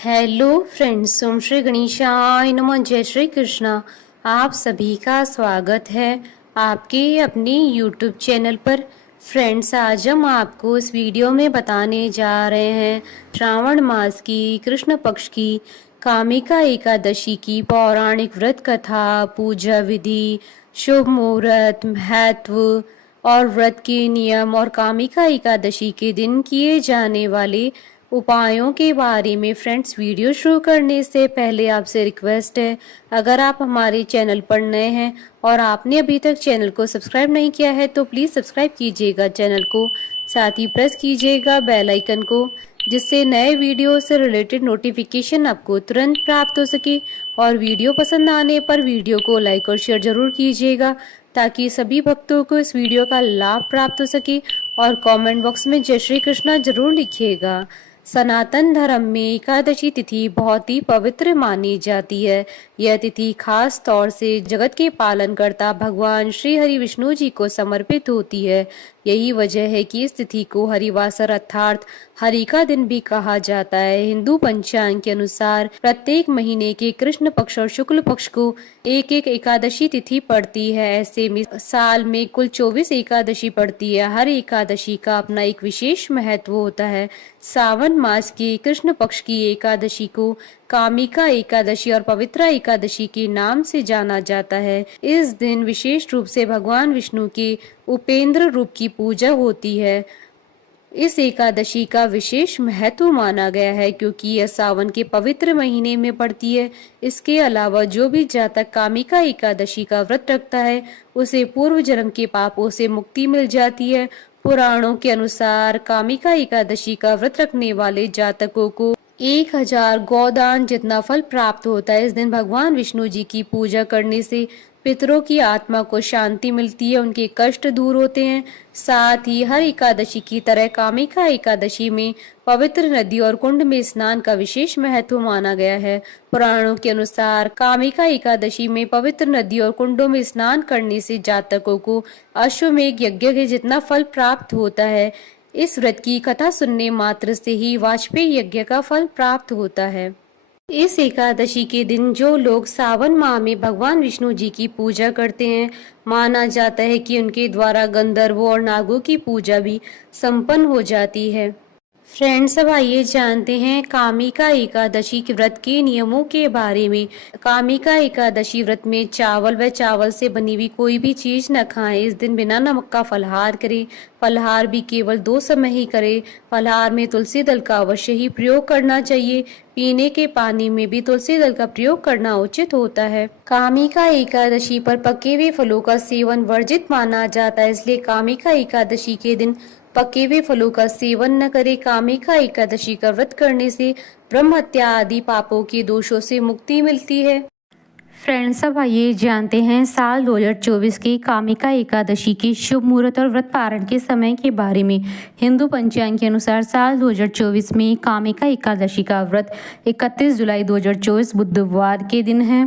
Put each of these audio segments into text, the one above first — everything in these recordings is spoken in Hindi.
हेलो फ्रेंड्स, ओम श्री गणेशाय नमः। जय श्री कृष्णा। आप सभी का स्वागत है आपके अपने यूट्यूब चैनल पर। फ्रेंड्स, आज हम आपको इस वीडियो में बताने जा रहे हैं श्रावण मास की कृष्ण पक्ष की कामिका एकादशी की पौराणिक व्रत कथा, पूजा विधि, शुभ मुहूर्त, महत्व और व्रत के नियम और कामिका एकादशी के दिन किए जाने वाले उपायों के बारे में। फ्रेंड्स, वीडियो शुरू करने से पहले आपसे रिक्वेस्ट है, अगर आप हमारे चैनल पर नए हैं और आपने अभी तक चैनल को सब्सक्राइब नहीं किया है तो प्लीज़ सब्सक्राइब कीजिएगा चैनल को, साथ ही प्रेस कीजिएगा बेल आइकन को, जिससे नए वीडियो से रिलेटेड नोटिफिकेशन आपको तुरंत प्राप्त हो सके। और वीडियो पसंद आने पर वीडियो को लाइक और शेयर जरूर कीजिएगा ताकि सभी भक्तों को इस वीडियो का लाभ प्राप्त हो सके। और कमेंट बॉक्स में जय श्री कृष्णा जरूर लिखिएगा। सनातन धर्म में एकादशी तिथि बहुत ही पवित्र मानी जाती है। यह तिथि खास तौर से जगत के पालनकर्ता भगवान श्री हरि विष्णु जी को समर्पित होती है। यही वजह है कि इस तिथि को हरिवासर अर्थात हरि का दिन भी कहा जाता है। हिंदू पंचांग के अनुसार प्रत्येक महीने के कृष्ण पक्ष और शुक्ल पक्ष को एक एक एकादशी तिथि पड़ती है। ऐसे में साल में कुल 24 एकादशी पड़ती है। हर एकादशी का अपना एक विशेष महत्व होता है। सावन मास की कृष्ण पक्ष की एकादशी को कामिका एकादशी और पवित्रा एकादशी के नाम से जाना जाता है। इस दिन विशेष रूप से भगवान विष्णु के उपेंद्र रूप की पूजा होती है। इस एकादशी का विशेष महत्व माना गया है क्योंकि यह सावन के पवित्र महीने में पड़ती है। इसके अलावा जो भी जातक कामिका एकादशी का व्रत रखता है उसे पूर्व जन्म के पापों से मुक्ति मिल जाती है। पुराणों के अनुसार कामिका एकादशी का व्रत रखने वाले जातकों को 1000 गोदान जितना फल प्राप्त होता है। इस दिन भगवान विष्णु जी की पूजा करने से पितरों की आत्मा को शांति मिलती है, उनके कष्ट दूर होते हैं। साथ ही हर एकादशी की तरह कामिका एकादशी में पवित्र नदी और कुंड में स्नान का विशेष महत्व माना गया है। पुराणों के अनुसार कामिका एकादशी में पवित्र नदी और कुंडों में स्नान करने से जातकों को अश्वमेघ यज्ञ के जितना फल प्राप्त होता है। इस व्रत की कथा सुनने मात्र से ही वाजपेयी यज्ञ का फल प्राप्त होता है। इस एकादशी के दिन जो लोग सावन माह में भगवान विष्णु जी की पूजा करते हैं, माना जाता है कि उनके द्वारा गंधर्वों और नागों की पूजा भी संपन्न हो जाती है। फ्रेंड्स, अब आइए जानते हैं कामिका एकादशी के व्रत के नियमों के बारे में। कामिका एकादशी व्रत में चावल व चावल से बनी हुई कोई भी चीज न खाएं। इस दिन बिना नमक का फलाहार करें। फलाहार भी केवल 2 समय ही करें। फलाहार में तुलसी दल का अवश्य ही प्रयोग करना चाहिए। पीने के पानी में भी तुलसी दल का प्रयोग करना उचित होता है। कामिका एकादशी पर पके हुए फलों का सेवन वर्जित माना जाता है, इसलिए कामिका एकादशी के दिन पके हुए फलों का सेवन न करें। कामिका एकादशी का व्रत करने से ब्रह्म हत्या आदि पापों के दोषों से मुक्ति मिलती है। फ्रेंड्स, अब आइए जानते हैं साल 2024 की कामिका एकादशी की शुभ मुहूर्त और व्रत पारण के समय के बारे में। हिंदू पंचांग के अनुसार साल 2024 में कामिका एकादशी का व्रत 31 जुलाई 2024 बुधवार के दिन है।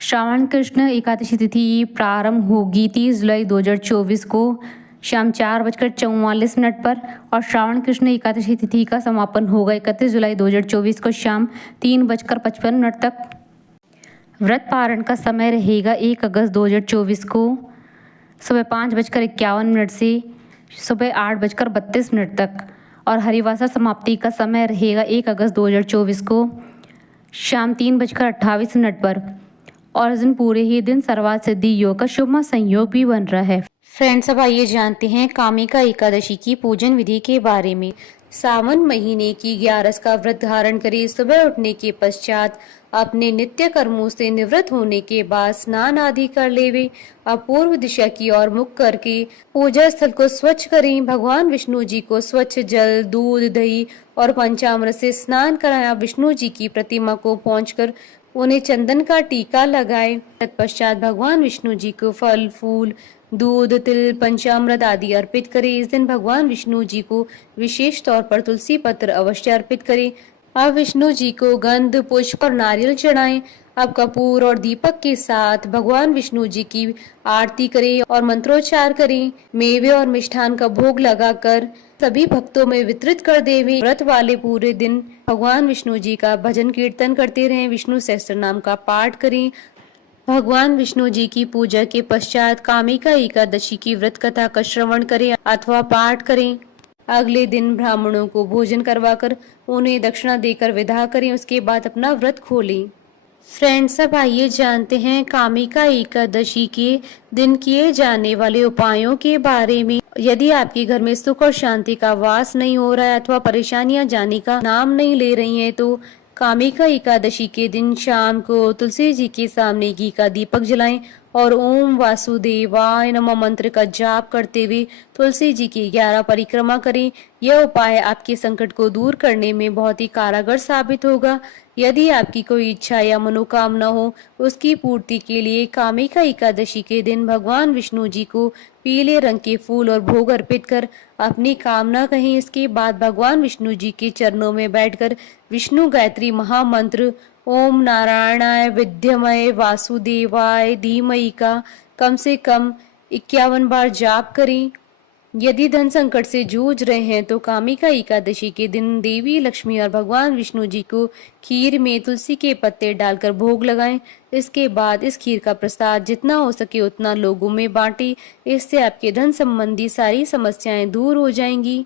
श्रावण कृष्ण एकादशी तिथि प्रारंभ होगी 30 जुलाई 2024 को शाम 4:44 पर और श्रावण कृष्ण एकादशी तिथि का समापन होगा 31 जुलाई 2024 को शाम 3:55 तक। व्रत पारण का समय रहेगा 1 अगस्त 2024 को सुबह 5:51 से सुबह 8:32 तक और हरिवासर समाप्ति का समय रहेगा 1 अगस्त 2024 को शाम 3:28 पर। और इस दिन पूरे ही दिन सर्वार्थ सिद्धि योग का शुभ संयोग भी बन रहा है। फ्रेंड्स, अब आइए जानते हैं कामिका एकादशी की पूजन विधि के बारे में। सावन महीने की 11 का व्रत धारण करें। सुबह उठने के पश्चात अपने नित्य कर्मों से निवृत्त होने के बाद स्नान आदि कर लेवे। अपूर्व दिशा की ओर मुख करके पूजा स्थल को स्वच्छ करें। भगवान विष्णु जी को स्वच्छ जल, दूध, दही और पंचामृत से स्नान कराया। विष्णु जी की प्रतिमा को पहुंचकर उन्हें चंदन का टीका लगाए। तत्पश्चात भगवान विष्णु जी को फल, फूल, दूध, तिल, पंचामृत आदि अर्पित करें। इस दिन भगवान विष्णु जी को विशेष तौर पर तुलसी पत्र अवश्य अर्पित करें। आप विष्णु जी को गंध, पुष्प और नारियल चढ़ाएं। अब कपूर और दीपक के साथ भगवान विष्णु जी की आरती करें और मंत्रोच्चार करें। मेवे और मिष्ठान का भोग लगाकर सभी भक्तों में वितरित कर देवें। व्रत वाले पूरे दिन भगवान विष्णु जी का भजन कीर्तन करते रहें। विष्णु सहस्त्र नाम का पाठ करें। भगवान विष्णु जी की पूजा के पश्चात कामिका एकादशी की व्रत कथा का श्रवण करें अथवा पाठ करें। अगले दिन ब्राह्मणों को भोजन करवाकर उन्हें दक्षिणा देकर विदा करें। उसके बाद अपना व्रत खोलें। फ्रेंड्स, अब आइए जानते हैं कामिका एकादशी के दिन किए जाने वाले उपायों के बारे में। यदि आपके घर में सुख और शांति का वास नहीं हो रहा है अथवा परेशानियां जाने का नाम नहीं ले रही हैं, तो कामिका एकादशी के दिन शाम को तुलसी जी के सामने घी का दीपक जलाएं और ओम वासुदेवाय नमः मंत्र का जाप करते हुए तुलसी जी की 11 परिक्रमा करें। यह उपाय आपके संकट को दूर करने में बहुत ही कारगर साबित होगा। यदि आपकी कोई इच्छा या मनोकामना हो, उसकी पूर्ति के लिए कामिका एकादशी के दिन भगवान विष्णु जी को पीले रंग के फूल और भोग अर्पित कर अपनी कामना कहें। इसके बाद भगवान विष्णु जी के चरणों में बैठकर विष्णु गायत्री महामंत्र ओम नारायणाय विद्यमय वासुदेवाय धीमहि का कम से कम 51 बार जाप करें। यदि धन संकट से जूझ रहे हैं तो कामिका एकादशी के दिन देवी लक्ष्मी और भगवान विष्णु जी को खीर में तुलसी के पत्ते डालकर भोग लगाएं। इसके बाद इस खीर का प्रसाद जितना हो सके उतना लोगों में बांटें। इससे आपके धन संबंधी सारी समस्याएं दूर हो जाएंगी।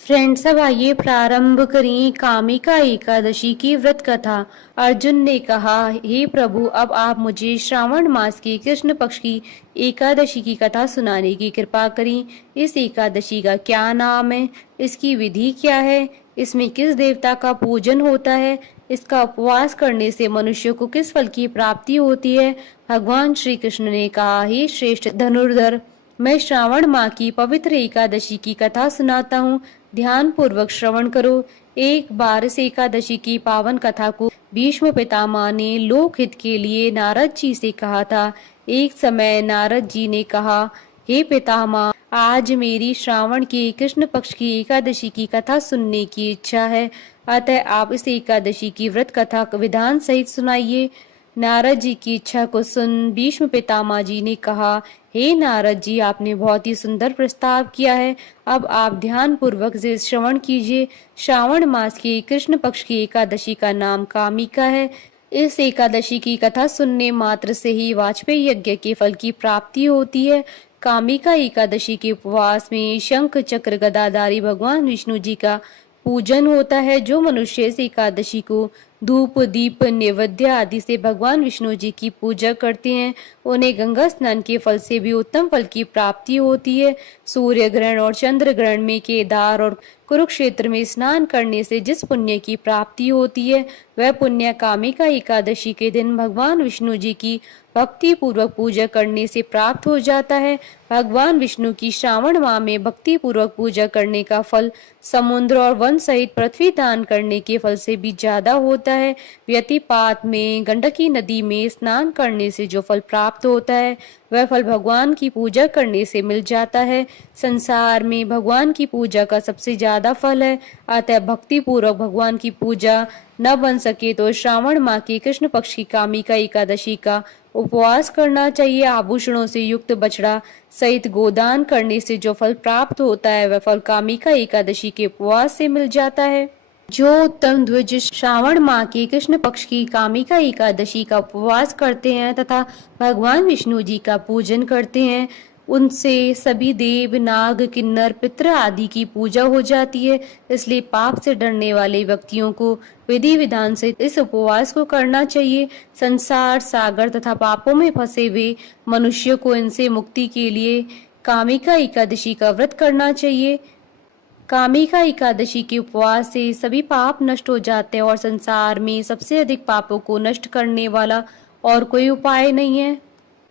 फ्रेंड्स, अब आइए प्रारंभ करें कामिका एकादशी की व्रत कथा। अर्जुन ने कहा, हे प्रभु, अब आप मुझे श्रावण मास की कृष्ण पक्ष की एकादशी की कथा सुनाने की कृपा करें। इस एकादशी का क्या नाम है, इसकी विधि क्या है, इसमें किस देवता का पूजन होता है, इसका उपवास करने से मनुष्य को किस फल की प्राप्ति होती है। भगवान श्री कृष्ण ने कहा, हे श्रेष्ठ धनुर्धर, मैं श्रावण माह की पवित्र एकादशी की कथा सुनाता हूँ। ध्यान पूर्वक श्रवण करो। एक बार इस एकादशी की पावन कथा को भीष्म पितामह ने लोकहित के लिए नारद जी से कहा था। एक समय नारद जी ने कहा, हे पितामह, आज मेरी श्रावण के कृष्ण पक्ष की एकादशी की कथा सुनने की इच्छा है, अतः आप इस एकादशी की व्रत कथा विधान सहित सुनाइए। नारद जी की इच्छा को सुन भीष्म पितामह जी ने कहा, हे नारद जी, आपने बहुत ही सुंदर प्रस्ताव किया है। अब आप ध्यान पूर्वक से श्रवण कीजिए। श्रावण मास की कृष्ण पक्ष की एकादशी का नाम कामिका है। इस एकादशी की कथा सुनने मात्र से ही वाजपेयी यज्ञ के फल की प्राप्ति होती है। कामिका एकादशी के उपवास में शंख चक्र गदाधारी भगवान विष्णु जी का पूजन होता है। जो मनुष्य इस एकादशी को धूप, दीप, नैवेद्य आदि से भगवान विष्णु जी की पूजा करते हैं, उन्हें गंगा स्नान के फल से भी उत्तम फल की प्राप्ति होती है। सूर्य ग्रहण और चंद्र ग्रहण में केदार और कुरुक्षेत्र में स्नान करने से जिस पुण्य की प्राप्ति होती है, वह पुण्य कामिका एकादशी के दिन भगवान विष्णु जी की भक्ति पूर्वक पूजा करने से प्राप्त हो जाता है। भगवान विष्णु की श्रावण माह में भक्ति पूर्वक पूजा करने का फल समुद्र और वन सहित पृथ्वी दान करने के फल से भी ज्यादा होता है। व्यतिपात में गंडकी नदी में स्नान करने से जो फल प्राप्त होता है, वह फल भगवान की पूजा करने से मिल जाता है। संसार में भगवान की पूजा का सबसे ज्यादा फल है, अतः भक्ति पूर्वक भगवान की पूजा न बन सके तो श्रावण माह की कृष्ण पक्ष की कामिका एकादशी का उपवास करना चाहिए। आभूषणों से युक्त बछड़ा सहित गोदान करने से जो फल प्राप्त होता है, वह फल कामिका एकादशी के उपवास से मिल जाता है। जो उत्तम द्विज श्रावण माह की कृष्ण पक्ष की कामिका एकादशी का उपवास करते हैं तथा भगवान विष्णु जी का पूजन करते हैं, उनसे सभी देव, नाग, किन्नर, पितृ आदि की पूजा हो जाती है। इसलिए पाप से डरने वाले व्यक्तियों को विधि विधान से इस उपवास को करना चाहिए। संसार सागर तथा पापों में फंसे हुए मनुष्य को इनसे मुक्ति के लिए कामिका एकादशी का व्रत करना चाहिए। कामिका एकादशी के उपवास से सभी पाप नष्ट हो जाते हैं और संसार में सबसे अधिक पापों को नष्ट करने वाला और कोई उपाय नहीं है।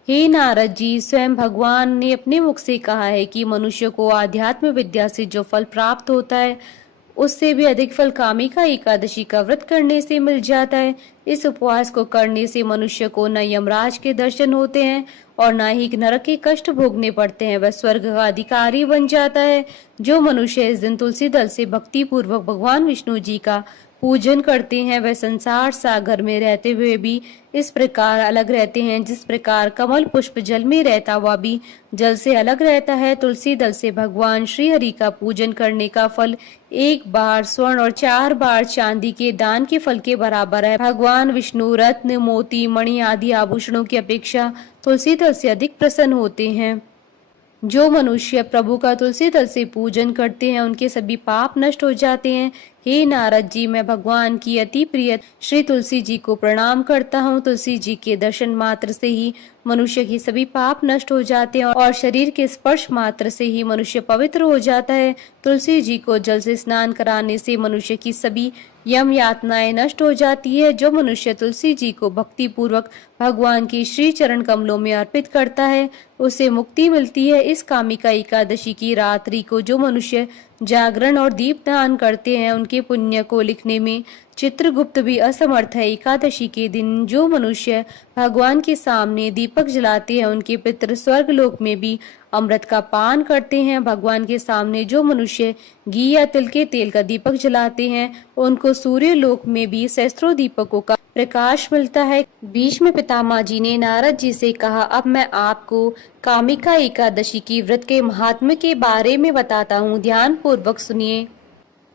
हे नारद जी, स्वयं भगवान ने अपने मुख से कहा है कि मनुष्य को आध्यात्म विद्या से जो फल प्राप्त होता है, उससे भी अधिक फल कामिका एकादशी का व्रत करने से मिल जाता है। इस उपवास को करने से मनुष्य को न यमराज के दर्शन होते हैं और न ही नरक के कष्ट भोगने पड़ते हैं, वह स्वर्ग का अधिकारी बन जाता है। जो मनुष्य इस दिन तुलसी दल से भक्ति पूर्वक भगवान विष्णु जी का पूजन करते हैं वे संसार सागर में रहते हुए भी इस प्रकार अलग रहते हैं जिस प्रकार कमल पुष्प जल में रहता हुआ भी जल से अलग रहता है। तुलसी दल से भगवान श्री हरि का पूजन करने का फल 1 बार स्वर्ण और 4 बार चांदी के दान के फल के बराबर है। भगवान विष्णु रत्न मोती मणि आदि आभूषणों की अपेक्षा तुलसी दल से अधिक प्रसन्न होते हैं। जो मनुष्य प्रभु का तुलसी दल से पूजन करते हैं उनके सभी पाप नष्ट हो जाते हैं। हे नारद जी, मैं भगवान की अति प्रिय श्री तुलसी जी को प्रणाम करता हूँ। तुलसी जी के दर्शन मात्र से ही मनुष्य के सभी पाप नष्ट हो जाते हैं और शरीर के स्पर्श मात्र से ही मनुष्य पवित्र हो जाता है। तुलसी जी को जल से स्नान कराने से मनुष्य की सभी यम यातनाएं नष्ट हो जाती है। जो मनुष्य तुलसी जी को भक्ति पूर्वक भगवान की श्री चरण कमलों में अर्पित करता है उसे मुक्ति मिलती है। इस कामिका एकादशी की रात्रि को जो मनुष्य जागरण और दीप दान करते हैं उनके पुण्य को लिखने में चित्रगुप्त भी असमर्थ है। एकादशी के दिन जो मनुष्य भगवान के सामने दीपक जलाते हैं उनके पितृ स्वर्ग लोक में भी अमृत का पान करते हैं। भगवान के सामने जो मनुष्य घी या तिल के तेल का दीपक जलाते हैं उनको सूर्य लोक में भी सहस्त्रों दीपकों का प्रकाश मिलता है। भीष्म पितामह जी ने नारद जी से कहा, अब मैं आपको कामिका एकादशी की व्रत के महात्म्य के बारे में बताता हूँ, ध्यान पूर्वक सुनिए।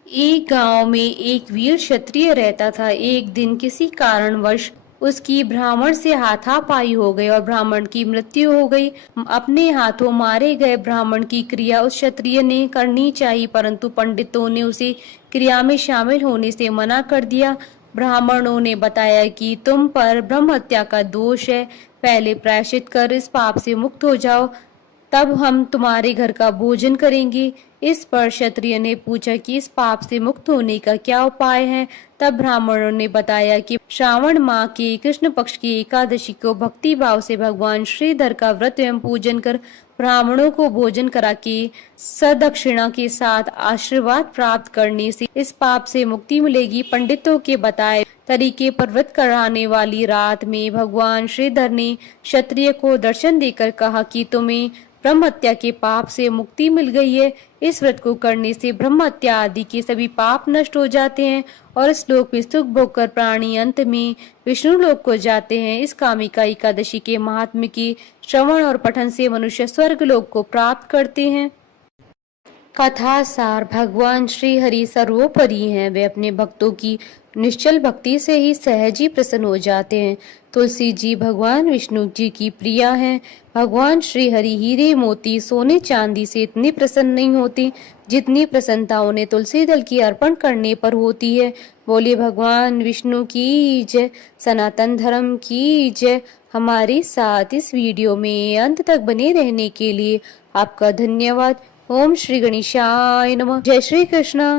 एक गांव में एक वीर क्षत्रिय रहता था। एक दिन किसी कारणवश उसकी ब्राह्मण से हाथापाई हो गई और ब्राह्मण की मृत्यु हो गई। अपने हाथों मारे गए ब्राह्मण की क्रिया उस क्षत्रिय ने करनी चाहिए, परंतु पंडितों ने उसे क्रिया में शामिल होने से मना कर दिया। ब्राह्मणों ने बताया कि तुम पर ब्रह्म हत्या का दोष है, पहले प्रायश्चित कर इस पाप से मुक्त हो जाओ, तब हम तुम्हारे घर का भोजन करेंगे। इस पर क्षत्रिय ने पूछा कि इस पाप से मुक्त होने का क्या उपाय है। तब ब्राह्मणों ने बताया कि श्रावण माह के कृष्ण पक्ष की एकादशी को भक्ति भाव से भगवान श्रीधर का व्रत एवं पूजन कर ब्राह्मणों को भोजन करा के सदक्षिणा के साथ आशीर्वाद प्राप्त करने से इस पाप से मुक्ति मिलेगी। पंडितों के बताए तरीके पर व्रत कराने वाली रात में भगवान श्रीधर ने क्षत्रिय को दर्शन देकर कहा कि तुम्हें ब्रह्म हत्या के पाप से मुक्ति मिल गई है। इस व्रत को करने से ब्रह्म हत्या आदि के सभी पाप नष्ट हो जाते हैं और इस लोक में सुख भोग कर प्राणी अंत में विष्णु लोक को जाते हैं। इस कामिका एकादशी के महात्म्य के श्रवण और पठन से मनुष्य स्वर्ग लोक को प्राप्त करते हैं। कथा सार, भगवान श्री हरि सर्वोपरि हैं। वे अपने भक्तों की निश्चल भक्ति से ही सहज ही प्रसन्न हो जाते हैं। तुलसी जी भगवान विष्णु जी की प्रिया हैं। भगवान श्री हरि हीरे मोती सोने चांदी से इतनी प्रसन्न नहीं होती जितनी प्रसन्नता उन्हें तुलसी दल की अर्पण करने पर होती है। बोलिए भगवान विष्णु की जय, सनातन धर्म की जय। हमारे साथ इस वीडियो में अंत तक बने रहने के लिए आपका धन्यवाद। ओम श्री गणेशाय नमः। जय श्री कृष्ण।